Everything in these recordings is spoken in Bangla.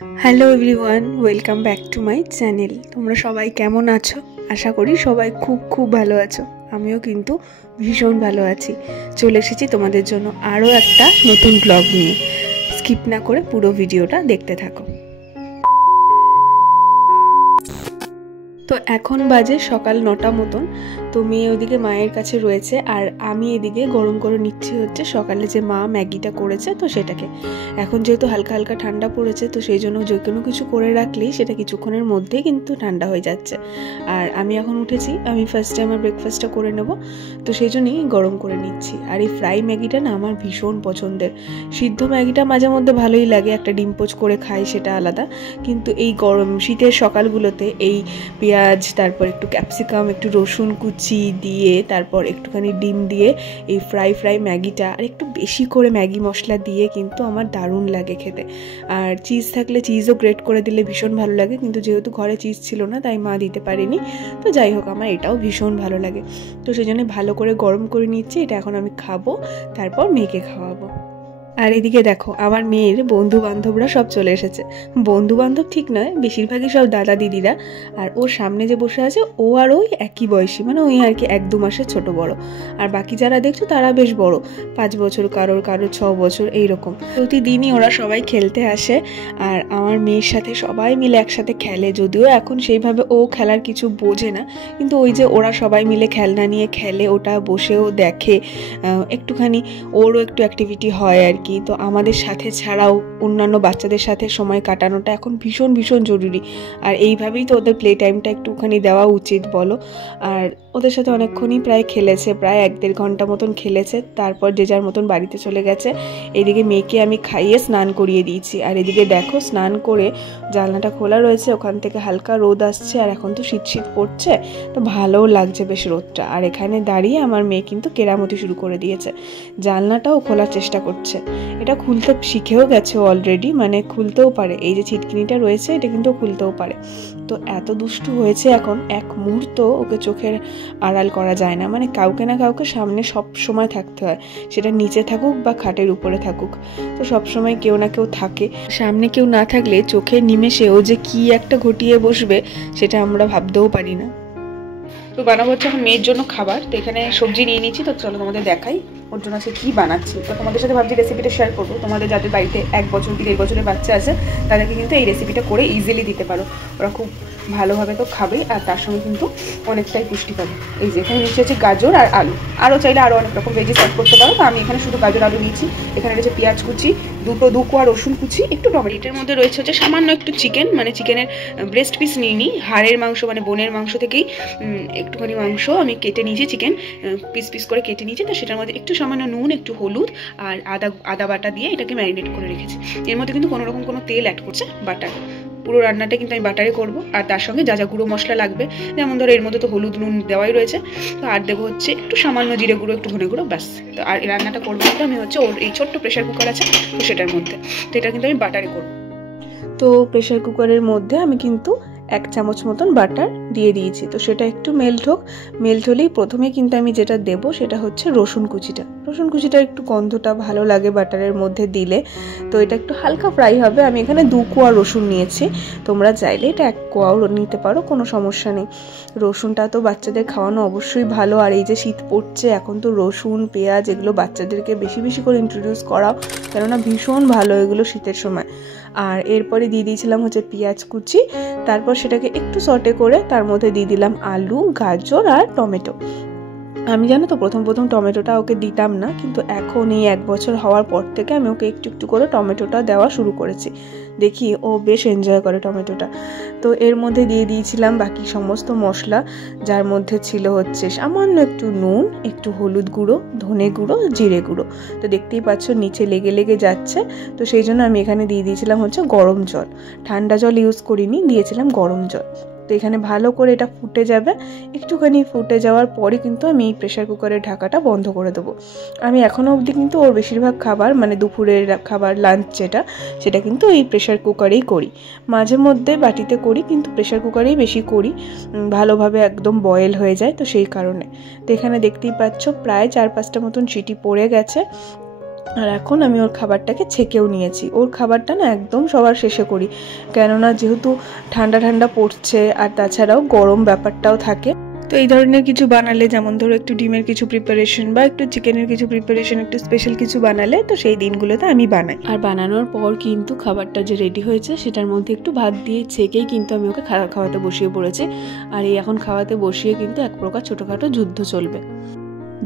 Hello everyone, welcome back to my channel. তোমরা সবাই কেমন আছো? আশা করি সবাই খুব খুব ভালো আছো। আমিও কিন্তু ভীষণ ভালো আছি। চলে এসেছি তোমাদের জন্য আরও একটা নতুন ব্লগ নিয়ে। স্কিপ না করে পুরো ভিডিওটা দেখতে থাকো। তো এখন বাজে সকাল 9টা মতন। তো মেয়ে ওদিকে মায়ের কাছে রয়েছে আর আমি এদিকে গরম করে নিচ্ছি হচ্ছে সকালে যে মা ম্যাগিটা করেছে তো সেটাকে। এখন যেহেতু হালকা হালকা ঠান্ডা পড়েছে তো সেই জন্য যে কোনো কিছু করে রাখলেই সেটা কিছুক্ষণের মধ্যেই কিন্তু ঠান্ডা হয়ে যাচ্ছে। আর আমি এখন উঠেছি, আমি ফার্স্টে আমার ব্রেকফাস্টটা করে নেব, তো সেই জন্যই গরম করে নিচ্ছি। আর এই ফ্রাই ম্যাগিটা না আমার ভীষণ পছন্দের। সিদ্ধ ম্যাগিটা মাঝে মধ্যে ভালোই লাগে, একটা ডিম পোচ করে খাই সেটা আলাদা, কিন্তু এই গরম শীতের সকালগুলোতে এই পেঁয়াজ, তারপর একটু ক্যাপসিকাম, একটু রসুন কুচি দিয়ে, তারপর একটুখানি ডিম দিয়ে এই ফ্রাই ম্যাগিটা আর একটু বেশি করে ম্যাগি মশলা দিয়ে কিন্তু আমার দারুণ লাগে খেতে। আর চিজ থাকলে চিজও গ্রেট করে দিলে ভীষণ ভালো লাগে, কিন্তু যেহেতু ঘরে চিজ ছিল না তাই মা দিতে পারেনি। তো যাই হোক, আমার এটাও ভীষণ ভালো লাগে। তো সেই জন্য ভালো করে গরম করে নিচ্ছি। এটা এখন আমি খাবো, তারপর মেয়েকে খাওয়াবো। আর এদিকে দেখো, আমার মেয়ের বন্ধু বান্ধবরা সব চলে এসেছে। বন্ধু বান্ধব ঠিক নয়, বেশিরভাগই সব দাদা দিদিরা। আর ওর সামনে যে বসে আছে ও আর ওই একই বয়সী, মানে ওই আর কি 1-2 মাসের ছোট বড়। আর বাকি যারা দেখছো তারা বেশ বড়, 5 বছর, কারোর 6 বছর এইরকম। প্রতিদিনই ওরা সবাই খেলতে আসে আর আমার মেয়ের সাথে সবাই মিলে একসাথে খেলে। যদিও এখন সেইভাবে ও খেলার কিছু বোঝে না, কিন্তু ওই যে ওরা সবাই মিলে খেলনা নিয়ে খেলে, ওটা বসেও দেখে, একটুখানি ওরও একটু অ্যাক্টিভিটি হয় আর কি। তো আমাদের সাথে ছাড়াও অন্যান্য বাচ্চাদের সাথে সময় কাটানোটা এখন ভীষণ ভীষণ জরুরি। আর এইভাবেই তো ওদের প্লে টাইমটা একটুখানি দেওয়া উচিত বলো। আর ওদের সাথে অনেকক্ষণই প্রায় খেলেছে, প্রায় 1-1.5 ঘন্টা মতন খেলেছে, তারপর যে যার মতন বাড়িতে চলে গেছে। এদিকে মেয়েকে আমি খাইয়ে স্নান করিয়ে দিয়েছি। আর এদিকে দেখো, স্নান করে জানলাটা খোলা রয়েছে, ওখান থেকে হালকা রোদ আসছে। আর এখন তো শীত শীত পড়ছে, তো ভালোও লাগছে বেশ রোদটা। আর এখানে দাঁড়িয়ে আমার মেয়ে কিন্তু কেরামতি শুরু করে দিয়েছে, জানলাটাও খোলার চেষ্টা করছে। এটা খুলতে শিখেও গেছে অলরেডি, মানে খুলতেও পারে। এই যে ছিটকিনিটা রয়েছে এটা কিন্তু খুলতেও পারে। তো এত দুষ্টু হয়েছে এখন, এক মুহূর্ত ওকে চোখের আড়াল করা যায় না, মানে কাউকে না কাউকে সামনে সব সময় থাকতে হয়, সেটা নিচে থাকুক বা খাটের উপরে থাকুক। তো সব সময় কেউ না কেউ থাকে সামনে। কেউ না থাকলে চোখের নিমেষে ও যে কি একটা ঘটিয়ে বসবে সেটা আমরা ভাবতেও পারি না। তো বানাবো হচ্ছে এখন মেয়ের জন্য খাবার। তো এখানে সবজি নিয়ে নিয়েছি, তো চলো তোমাদের দেখাই ওর জন্য আজকে কী বানাচ্ছি। তো তোমাদের সাথে ভাবছি রেসিপিটা শেয়ার করবো। তোমাদের যাদের বাড়িতে 1 বছর কি 1.5 বছরের বাচ্চা আছে তাদেরকে কিন্তু এই রেসিপিটা করে ইজিলি দিতে পারো, ওরা খুব ভালোভাবে তো খাবে আর তার সঙ্গে কিন্তু অনেকটাই পুষ্টি পাবে। এই যে এখানে নিচে হচ্ছে গাজর আর আলু, আরও চাইলে আরও অনেক রকম ভেজিস অ্যাড করতে পারো, তো আমি এখানে শুধু গাজর আলু নিয়েছি। এখানে রয়েছে পেঁয়াজ কুচি, 2 কোয়া রসুন কুচি, একটু টমেটো। এটার মধ্যে রয়েছে হচ্ছে সামান্য একটু চিকেন, মানে চিকেনের ব্রেস্ট পিস নিয়ে নিই, হাড়ের মাংস মানে বোনের মাংস থেকেই একটুখানি মাংস আমি কেটে নিয়েছি, চিকেন পিস পিস করে কেটে নিয়েছি। তো সেটার মধ্যে একটু সামান্য নুন, একটু হলুদ আর আদা বাটা দিয়ে এটাকে ম্যারিনেট করে রেখেছি। এর মধ্যে কিন্তু কোনো রকম কোনো তেল অ্যাড করছে, বাটার। পুরো রান্নাটা কিন্তু আমি বাটারে করব। আর তার সঙ্গে যা যা গুঁড়ো মশলা লাগবে, যেমন ধরো এর মধ্যে তো হলুদ নুন দেওয়াই রয়েছে, তো আর দেবো হচ্ছে একটু সামান্য জিরে গুঁড়ো, একটু ধনে গুঁড়ো, ব্যাস। তো আর এই রান্নাটা করবো কিন্তু আমি হচ্ছে ওর এই ছোট্ট প্রেশার কুকার আছে তো সেটার মধ্যে। তো এটা কিন্তু আমি বাটারে করবো। তো প্রেশার কুকারের মধ্যে আমি কিন্তু 1 চামচ মতন বাটার দিয়ে দিয়েছি। তো সেটা একটু মেল্ট হলেই প্রথমে কিন্তু আমি যেটা দেব সেটা হচ্ছে রসুন কুচিটা একটু গন্ধটা ভালো লাগে বাটারের মধ্যে দিলে। তো এটা একটু হালকা ফ্রাই হবে। আমি এখানে 2 কোয়া রসুন নিয়েছি, তোমরা চাইলে এটা 1 কোয়াও নিতে পারো, কোনো সমস্যা নেই। রসুনটা তো বাচ্চাদের খাওয়ানো অবশ্যই ভালো। আর এই যে শীত পড়ছে, এখন তো রসুন পেঁয়াজ এগুলো বাচ্চাদেরকে বেশি বেশি করে ইন্ট্রোডিউস করাও, কেননা ভীষণ ভালো এগুলো শীতের সময়। আর এরপরে দিয়ে দিয়েছিলাম হচ্ছে পেঁয়াজ কুচি, তারপর সেটাকে একটু সটে করে তার মধ্যে দিয়ে দিলাম আলু, গাজর আর টমেটো। আমি জানো তো প্রথম টমেটোটা ওকে দিতাম না, কিন্তু এখন এই 1 বছর হওয়ার পর থেকে আমি ওকে একটু একটু করে টমেটোটা দেওয়া শুরু করেছি। দেখি ও বেশ এনজয় করে টমেটোটা। তো এর মধ্যে দিয়ে দিয়েছিলাম বাকি সমস্ত মশলা, যার মধ্যে ছিল হচ্ছে সামান্য একটু নুন, একটু হলুদ গুঁড়ো, ধনে গুঁড়ো, জিরে গুঁড়ো। তো দেখতেই পাচ্ছ নিচে লেগে লেগে যাচ্ছে, তো সেই জন্য আমি এখানে দিয়ে দিয়েছিলাম হচ্ছে গরম জল। ঠান্ডা জল ইউজ করিনি, দিয়েছিলাম গরম জল। তো এখানে ভালো করে এটা ফুটে যাবে। একটুখানি ফুটে যাওয়ার পরে কিন্তু আমি এই প্রেশার কুকারের ঢাকাটা বন্ধ করে দেবো। আমি এখনও অবধি কিন্তু ওর বেশিরভাগ খাবার, মানে দুপুরের খাবার, লাঞ্চ সেটা কিন্তু এই প্রেশার কুকারেই করি। মাঝে মধ্যে বাটিতে করি, কিন্তু প্রেশার কুকারেই বেশি করি, ভালোভাবে একদম বয়েল হয়ে যায়, তো সেই কারণে। তো এখানে দেখতেই পাচ্ছ প্রায় 4-5টা মতন সিটি পড়ে গেছে। আর এখন আমি ওর খাবারটাকে ছেঁকেও নিয়েছি। ওর খাবারটা না একদম সবার শেষে করি, কেননা যেহেতু ঠান্ডা ঠান্ডা পড়ছে আর তাছাড়াও গরম ব্যাপারটাও থাকে। তো এই ধরনের কিছু বানালে, যেমন ধরো একটু ডিমের কিছু প্রিপারেশন বা একটু চিকেনের কিছু প্রিপারেশন, একটু স্পেশাল কিছু বানালে, তো সেই দিনগুলোতে আমি বানাই। আর বানানোর পর কিন্তু খাবারটা যে রেডি হয়েছে সেটার মধ্যে একটু ভাত দিয়ে ছেঁকেই কিন্তু আমি ওকে খাওয়াতে বসিয়ে পড়েছি। আর এই এখন খাওয়াতে বসিয়ে কিন্তু এক প্রকার ছোটোখাটো যুদ্ধ চলবে।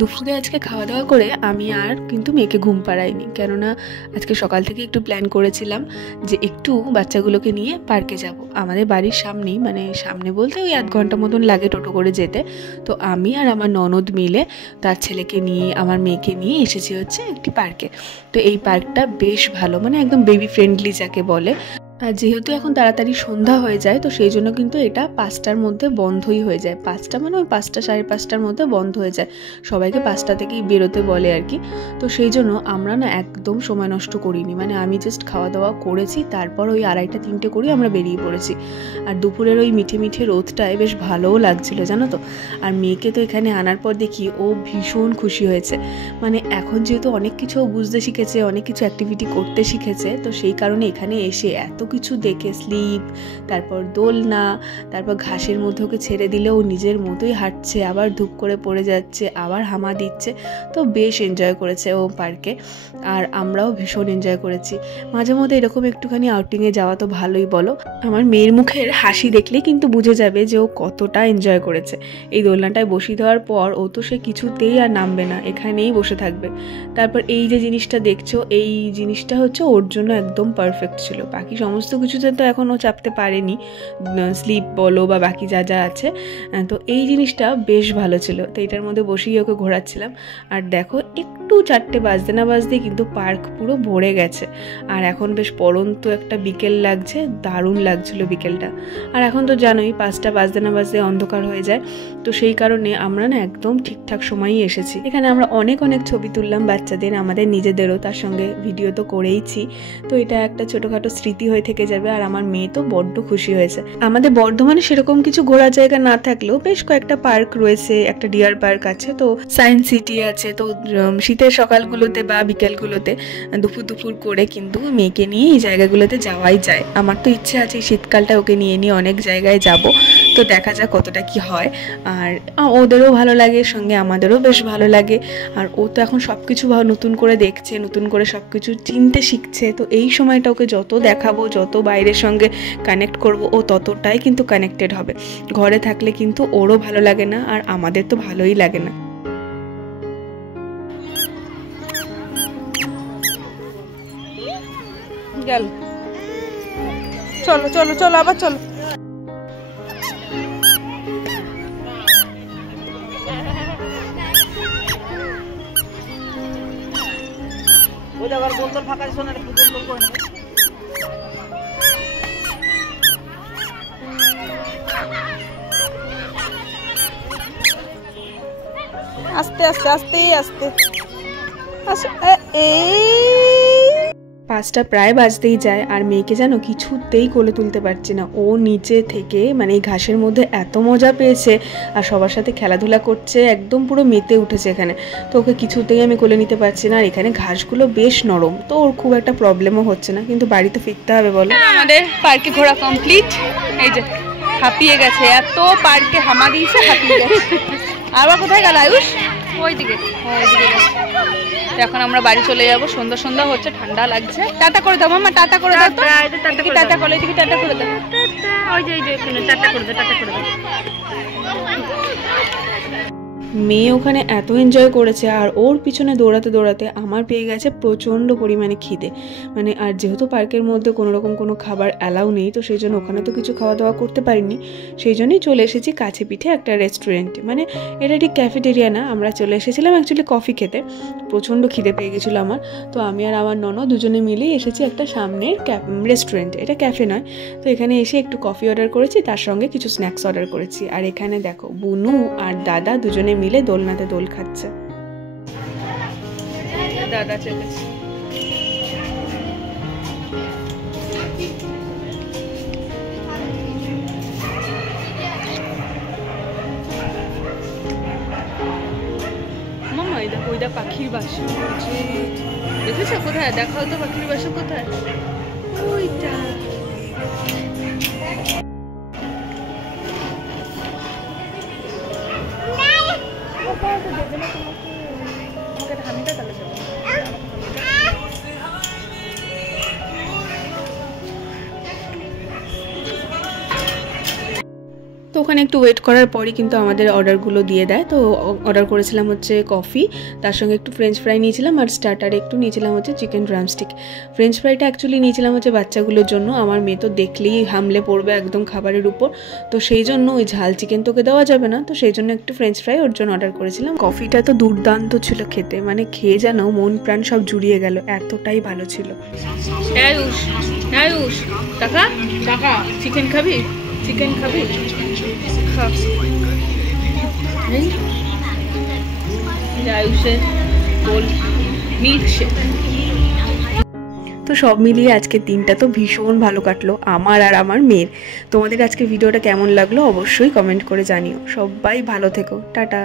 দুপুরে আজকে খাওয়া দাওয়া করে আমি আর কিন্তু মেয়েকে ঘুম পাড়াইনি, কেননা আজকে সকাল থেকে একটু প্ল্যান করেছিলাম যে একটু বাচ্চাগুলোকে নিয়ে পার্কে যাব। আমাদের বাড়ির সামনেই, মানে সামনে বলতে ওই 1 ঘন্টা মতন লাগে টোটো করে যেতে। তো আমি আর আমার ননদ মিলে তার ছেলেকে নিয়ে, আমার মেয়েকে নিয়ে এসেছি হচ্ছে একটি পার্কে। তো এই পার্কটা বেশ ভালো, মানে একদম বেবি ফ্রেন্ডলি যাকে বলে। আর যেহেতু এখন তাড়াতাড়ি সন্ধ্যা হয়ে যায়, তো সেই জন্য কিন্তু এটা 5টার মধ্যে বন্ধই হয়ে যায়। 5টা মানে ওই 5টা 5:30টার মধ্যে বন্ধ হয়ে যায়। সবাইকে 5টা থেকেই বেরোতে বলে আর কি। তো সেই জন্য আমরা না একদম সময় নষ্ট করিনি, মানে আমি জাস্ট খাওয়া দাওয়া করেছি, তারপর ওই 2:30 3টে করেই আমরা বেরিয়ে পড়েছি। আর দুপুরের ওই মিঠে মিঠে রোদটায় বেশ ভালোও লাগছিল জানো তো। আর মেয়েকে তো এখানে আনার পর দেখি ও ভীষণ খুশি হয়েছে, মানে এখন যেহেতু অনেক কিছু বুঝতে শিখেছে, অনেক কিছু অ্যাক্টিভিটি করতে শিখেছে, তো সেই কারণে এখানে এসে এত কিছু দেখে, স্লিপ, তারপর দোলনা, তারপর ঘাসের মধ্যে ওকে ছেড়ে দিলে ও নিজের মতোই হাঁটছে, আবার ধূপ করে পড়ে যাচ্ছে, আবার হামা দিচ্ছে। তো বেশ এনজয় করেছে ও পার্কে, আর আমরাও ভীষণ এনজয় করেছি। মাঝে মধ্যে এরকম একটুখানি আউটিংয়ে যাওয়া তো ভালোই, বলো। আমার মেয়ের মুখের হাসি দেখলে কিন্তু বুঝে যাবে যে ও কতটা এনজয় করেছে। এই দোলনাটায় বসিয়ে দেওয়ার পর ও তো সে কিছুতেই আর নামবে না, এখানেই বসে থাকবে। তারপর এই যে জিনিসটা দেখছো, এই জিনিসটা হচ্ছে ওর জন্য একদম পারফেক্ট ছিল। বাকি সমস্ত কিছুতে তো এখন ও চাপতে পারেনি, স্লিপ বলো বা বাকি যা যা আছে। তো এই জিনিসটা বেশ ভালো ছিল। তো এটার মধ্যে বসেই ওকে ঘোরাচ্ছিলাম। আর দেখো একটু 4টে বাজতে না বাজতে কিন্তু পার্ক পুরো ভরে গেছে। আর এখন বেশ পড়ন্ত একটা বিকেল লাগছে, দারুণ লাগছিল বিকেলটা। আর এখন তো জানোই 5টা বাজতে না বাজতে অন্ধকার হয়ে যায়। তো সেই কারণে আমরা না একদম ঠিকঠাক সময়ই এসেছি। এখানে আমরা অনেক ছবি তুললাম বাচ্চাদের, আমাদের নিজেদেরও, তার সঙ্গে ভিডিও তো করেইছি। তো এটা একটা ছোটোখাটো স্মৃতি হয়ে থেকে যাবে। আর আমার মেয়ে তো বড্ড খুশি হয়েছে। আমাদের বর্ধমানে সেরকম কিছু ঘোরার জায়গা না থাকলেও বেশ কয়েকটা পার্ক রয়েছে, একটা ডিয়ার পার্ক আছে, তো সায়েন্স সিটি আছে। তো শীতের সকালগুলোতে বা বিকেলগুলোতে দুপুর করে কিন্তু মেয়েকে নিয়ে এই জায়গাগুলোতে যাওয়াই যায়। আমার তো ইচ্ছে আছে এই শীতকালটা ওকে নিয়ে অনেক জায়গায় যাব। তো দেখা যাক কতটা কি হয়। আর ওদেরও ভালো লাগে, সঙ্গে আমাদেরও বেশ ভালো লাগে। আর ও তো এখন সব কিছু নতুন করে দেখছে, নতুন করে সব কিছু চিনতে শিখছে। তো এই সময়টা ওকে যত দেখাবো, যত বাইরের সঙ্গে কানেক্ট করব, ও ততটাই কিন্তু কানেক্টেড হবে। ঘরে থাকলে কিন্তু ওরও ভালো লাগে না, আর আমাদের তো ভালোই লাগে না। গেল, চলো চলো চলো, আবার চলো। বোতল ফাঁকা শোনা, একটু বোতল করে নেবে। আস্তে আস্তে আস্তে আস্তে এই 5টা প্রায় বাজতেই যায়, আর মেয়েকে যেন কিছুতেই কোলে তুলতে পারছি না। ও নিচে থেকে মানে এই ঘাসের মধ্যে এত মজা পেয়েছে, আর সবার সাথে খেলাধুলা করছে, একদম পুরো মেতে উঠেছে এখানে। তো ওকে কিছুতেই আমি কোলে নিতে পারছি না। আর এখানে ঘাসগুলো বেশ নরম, তো ওর খুব একটা প্রবলেমও হচ্ছে না। কিন্তু বাড়িতে ফিরতে হবে বলো। আমাদের পার্কে ঘোরা কমপ্লিট। এই যে হাঁপিয়ে গেছে, এত পার্কে হামা দিয়েছে, হাঁপিয়ে গেছে। আবার কোথায় গেল আয়ুষ? ওইদিকে, ওইদিকে গেছে। এখন আমরা বাড়ি চলে যাবো, সন্ধ্যা হচ্ছে, ঠান্ডা লাগছে। টাটা করে দাও মামা, টাটা করে দাও। টাটা করে, এদিকে টাটা করে দাও। ওই যে এখানে টাটা করে দাও, টাটা করে দাও। মেয়ে ওখানে এত এনজয় করেছে, আর ওর পিছনে দৌড়াতে দৌড়াতে আমার পেয়ে গেছে প্রচণ্ড পরিমাণে খিদে। মানে আর যেহেতু পার্কের মধ্যে কোনো রকম কোনো খাবার অ্যালাউ নেই, তো সেই জন্য ওখানে তো কিছু খাওয়া দাওয়া করতে পারিনি। সেই জন্যই চলে এসেছি কাছে পিঠে একটা রেস্টুরেন্টে। মানে এটা ঠিক ক্যাফেটেরিয়া না, আমরা চলে এসেছিলাম অ্যাকচুয়ালি কফি খেতে। প্রচণ্ড খিদে পেয়ে গেছিলো আমার। তো আমি আর আমার ননদ দুজনে মিলেই এসেছি একটা সামনের রেস্টুরেন্টে, এটা ক্যাফে নয়। তো এখানে এসে একটু কফি অর্ডার করেছি, তার সঙ্গে কিছু স্ন্যাক্স অর্ডার করেছি। আর এখানে দেখো বুনু আর দাদা দুজনে মিলে দোলনাতে দোল খাচ্ছে। দাদা চেপেছে। মামা ওইদা পাখির বাসা। দেখেছো কোথায়? দেখাও তো পাখির বাসা কোথায়? ওইটা। তো ওখানে একটু ওয়েট করার পরই কিন্তু আমাদের অর্ডারগুলো দিয়ে দেয়। তো অর্ডার করেছিলাম হচ্ছে কফি, তার সঙ্গে একটু ফ্রেঞ্চ ফ্রাই নিয়েছিলাম, আর স্টার্টারে একটু নিয়েছিলাম হচ্ছে চিকেন ড্রামস্টিক। ফ্রেঞ্চ ফ্রাইটা অ্যাকচুয়ালি নিয়েছিলাম হচ্ছে বাচ্চাগুলোর জন্য, আমার মেয়ে তো দেখলেই হামলে পড়বে একদম খাবারের উপর, তো সেই জন্য ওই ঝাল চিকেন তোকে দেওয়া যাবে না, তো সেই জন্য একটু ফ্রেঞ্চ ফ্রাই ওর জন্য অর্ডার করেছিলাম। কফিটা তো দুর্দান্ত ছিল খেতে, মানে খেয়ে যেন মন প্রাণ সব জুড়িয়ে গেল, এতটাই ভালো ছিল। টাকা টাকা চিকেন খাবি? চিকেন খাবি? তো সব মিলিয়ে আজকের দিনটা তো ভীষণ ভালো কাটলো আমার আর আমার মেয়ের। তোমাদের আজকে ভিডিওটা কেমন লাগলো অবশ্যই কমেন্ট করে জানিও। সবাই ভালো থেকো, টাটা।